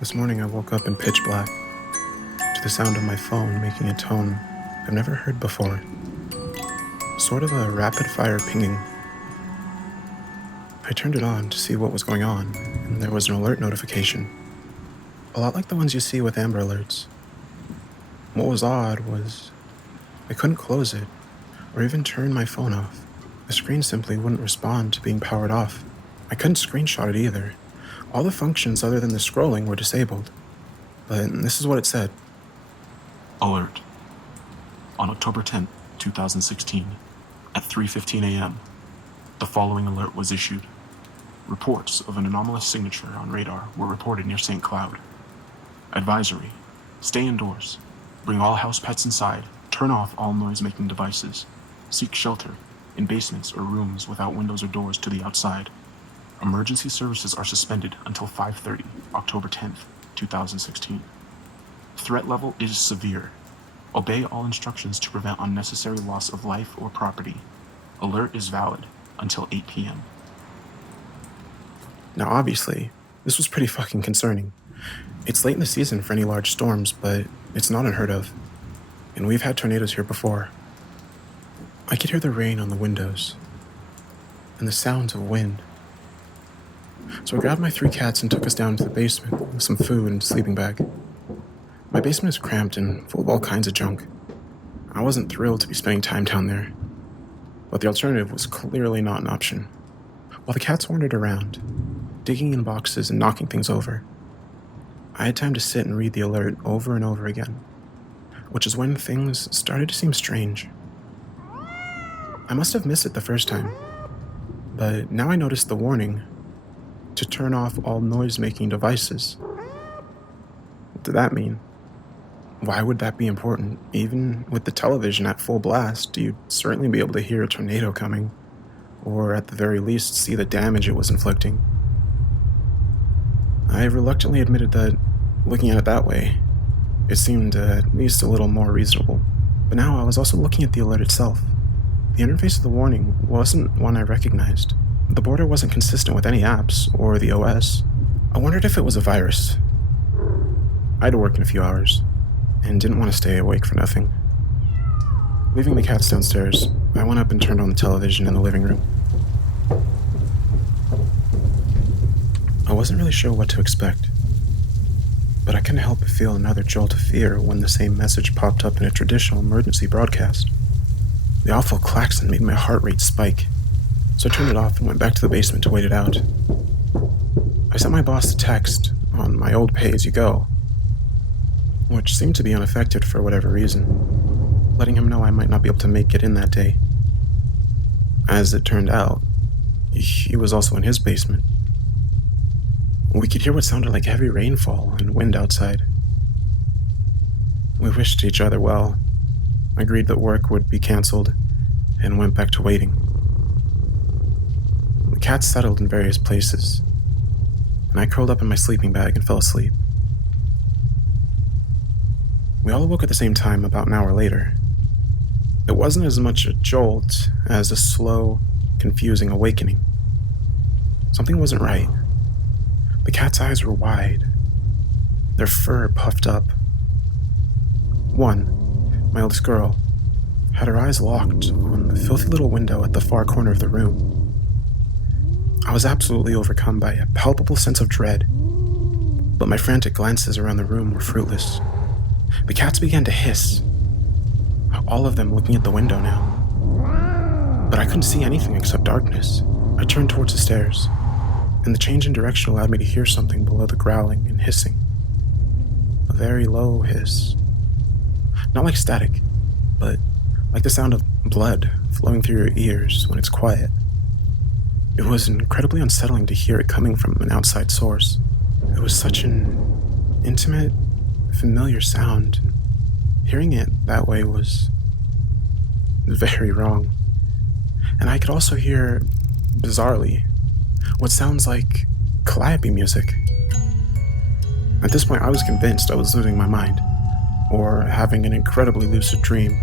This morning I woke up in pitch black to the sound of my phone making a tone I've never heard before. Sort of a rapid-fire pinging. I turned it on to see what was going on, and there was an alert notification. A lot like the ones you see with Amber Alerts. What was odd was I couldn't close it or even turn my phone off. The screen simply wouldn't respond to being powered off. I couldn't screenshot it either. All the functions other than the scrolling were disabled. But this is what it said. Alert. On October 10th, 2016, at 3:15 a.m., the following alert was issued. Reports of an anomalous signature on radar were reported near St. Cloud. Advisory. Stay indoors. Bring all house pets inside. Turn off all noise-making devices. Seek shelter in basements or rooms without windows or doors to the outside. Emergency services are suspended until 5:30, October 10th, 2016. Threat level is severe. Obey all instructions to prevent unnecessary loss of life or property. Alert is valid until 8 p.m. Now obviously, this was pretty fucking concerning. It's late in the season for any large storms, but it's not unheard of. And we've had tornadoes here before. I could hear the rain on the windows and the sounds of wind. So I grabbed my 3 cats and took us down to the basement with some food and a sleeping bag. My basement is cramped and full of all kinds of junk. I wasn't thrilled to be spending time down there, but the alternative was clearly not an option. While the cats wandered around, digging in boxes and knocking things over, I had time to sit and read the alert over and over again, which is when things started to seem strange. I must have missed it the first time, but now I noticed the warning to turn off all noise-making devices. What did that mean? Why would that be important? Even with the television at full blast, you'd certainly be able to hear a tornado coming, or at the very least see the damage it was inflicting. I reluctantly admitted that, looking at it that way, it seemed at least a little more reasonable. But now I was also looking at the alert itself. The interface of the warning wasn't one I recognized. The border wasn't consistent with any apps or the OS. I wondered if it was a virus. I had to work in a few hours, and didn't want to stay awake for nothing. Leaving the cats downstairs, I went up and turned on the television in the living room. I wasn't really sure what to expect, but I couldn't help but feel another jolt of fear when the same message popped up in a traditional emergency broadcast. The awful klaxon made my heart rate spike, so I turned it off and went back to the basement to wait it out. I sent my boss a text on my old pay-as-you-go, which seemed to be unaffected for whatever reason, letting him know I might not be able to make it in that day. As it turned out, he was also in his basement. We could hear what sounded like heavy rainfall and wind outside. We wished each other well, agreed that work would be canceled, and went back to waiting. The cats settled in various places, and I curled up in my sleeping bag and fell asleep. We all awoke at the same time about an hour later. It wasn't as much a jolt as a slow, confusing awakening. Something wasn't right. The cat's eyes were wide, their fur puffed up. One, my oldest girl, had her eyes locked on the filthy little window at the far corner of the room. I was absolutely overcome by a palpable sense of dread, but my frantic glances around the room were fruitless. The cats began to hiss, all of them looking at the window now. But I couldn't see anything except darkness. I turned towards the stairs, and the change in direction allowed me to hear something below the growling and hissing. A very low hiss. Not like static, but like the sound of blood flowing through your ears when it's quiet. It was incredibly unsettling to hear it coming from an outside source. It was such an intimate, familiar sound. Hearing it that way was very wrong. And I could also hear, bizarrely, what sounds like calliope music. At this point, I was convinced I was losing my mind, or having an incredibly lucid dream.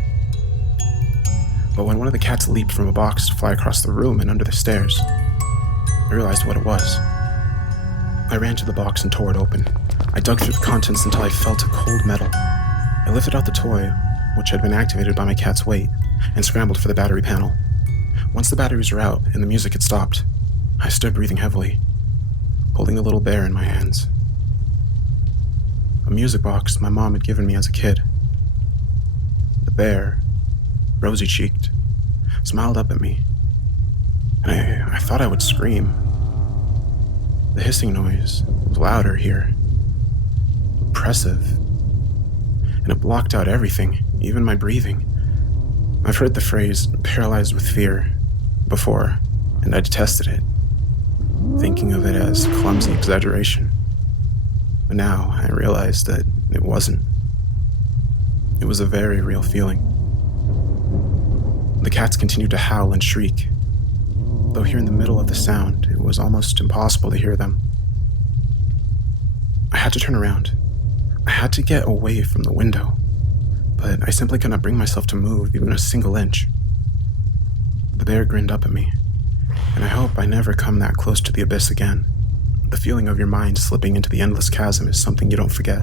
But when one of the cats leaped from a box to fly across the room and under the stairs, I realized what it was. I ran to the box and tore it open. I dug through the contents until I felt a cold metal. I lifted out the toy, which had been activated by my cat's weight, and scrambled for the battery panel. Once the batteries were out and the music had stopped, I stood breathing heavily, holding the little bear in my hands. A music box my mom had given me as a kid. The bear, rosy-cheeked, smiled up at me, and I thought I would scream. The hissing noise was louder here, oppressive, and it blocked out everything, even my breathing. I've heard the phrase paralyzed with fear before, and I detested it, thinking of it as clumsy exaggeration. But now I realized that it wasn't. It was a very real feeling. The cats continued to howl and shriek, though here in the middle of the sound, it was almost impossible to hear them. I had to turn around. I had to get away from the window, but I simply could not bring myself to move even a single inch. The bear grinned up at me, and I hope I never come that close to the abyss again. The feeling of your mind slipping into the endless chasm is something you don't forget.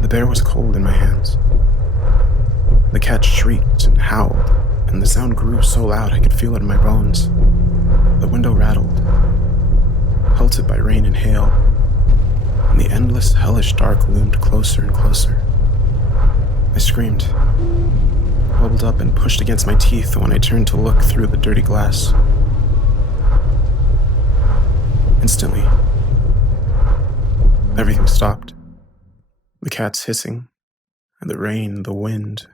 The bear was cold in my hands. The cat shrieked and howled, and the sound grew so loud I could feel it in my bones. The window rattled, pelted by rain and hail, and the endless hellish dark loomed closer and closer. I screamed, bubbled up and pushed against my teeth when I turned to look through the dirty glass. Instantly, everything stopped. The cats hissing, and the rain, the wind,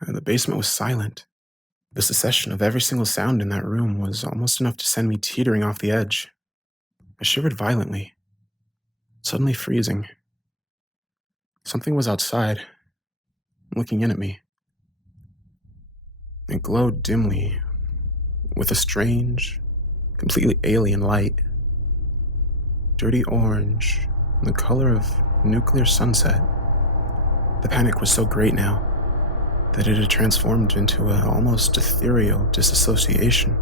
and the basement was silent. The cessation of every single sound in that room was almost enough to send me teetering off the edge. I shivered violently, suddenly freezing. Something was outside, looking in at me. It glowed dimly, with a strange, completely alien light. Dirty orange, the color of nuclear sunset. The panic was so great now that it had transformed into an almost ethereal disassociation.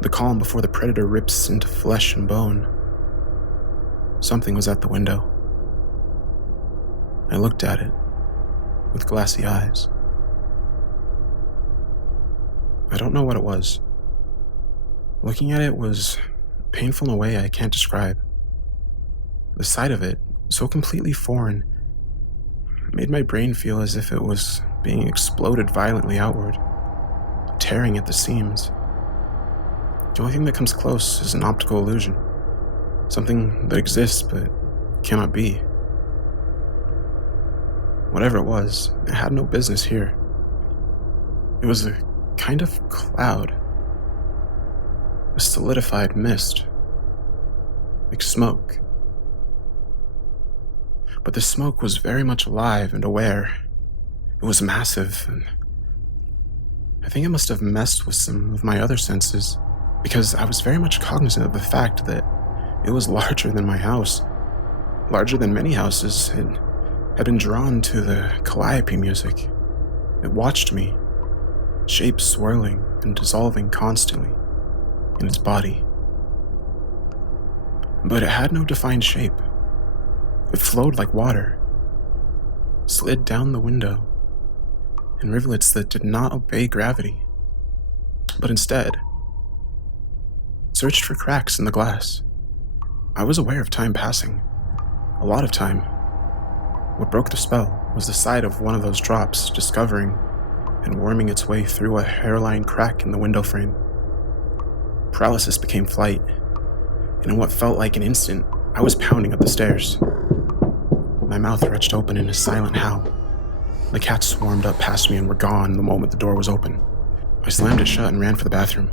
The calm before the predator rips into flesh and bone. Something was at the window. I looked at it with glassy eyes. I don't know what it was. Looking at it was painful in a way I can't describe. The sight of it, so completely foreign, made my brain feel as if it was being exploded violently outward, tearing at the seams. The only thing that comes close is an optical illusion, something that exists but cannot be. Whatever it was, it had no business here. It was a kind of cloud, a solidified mist, like smoke. But the smoke was very much alive and aware. It was massive, and I think it must have messed with some of my other senses, because I was very much cognizant of the fact that it was larger than my house, larger than many houses. It had been drawn to the calliope music. It watched me, shapes swirling and dissolving constantly in its body. But it had no defined shape. It flowed like water, slid down the window in rivulets that did not obey gravity, but instead searched for cracks in the glass. I was aware of time passing, a lot of time. What broke the spell was the sight of one of those drops discovering and worming its way through a hairline crack in the window frame. Paralysis became flight, and in what felt like an instant, I was pounding up the stairs. My mouth retched open in a silent howl. The cats swarmed up past me and were gone the moment the door was open. I slammed it shut and ran for the bathroom,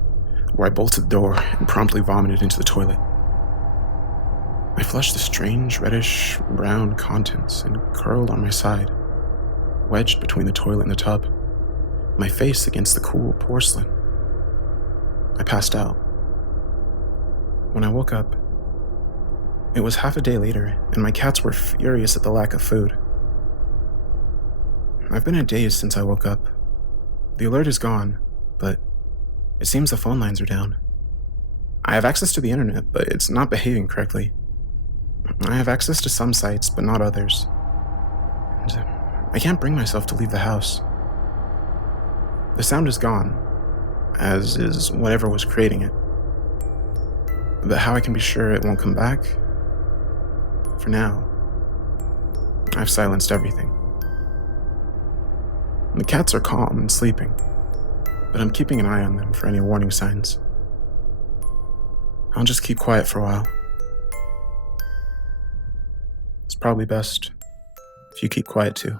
where I bolted the door and promptly vomited into the toilet. I flushed the strange reddish-brown contents and curled on my side, wedged between the toilet and the tub, my face against the cool porcelain. I passed out. When I woke up, it was half a day later, and my cats were furious at the lack of food. I've been in a daze since I woke up. The alert is gone, but it seems the phone lines are down. I have access to the internet, but it's not behaving correctly. I have access to some sites, but not others. And I can't bring myself to leave the house. The sound is gone, as is whatever was creating it. But how I can be sure it won't come back? For now, I've silenced everything. The cats are calm and sleeping, but I'm keeping an eye on them for any warning signs. I'll just keep quiet for a while. It's probably best if you keep quiet too.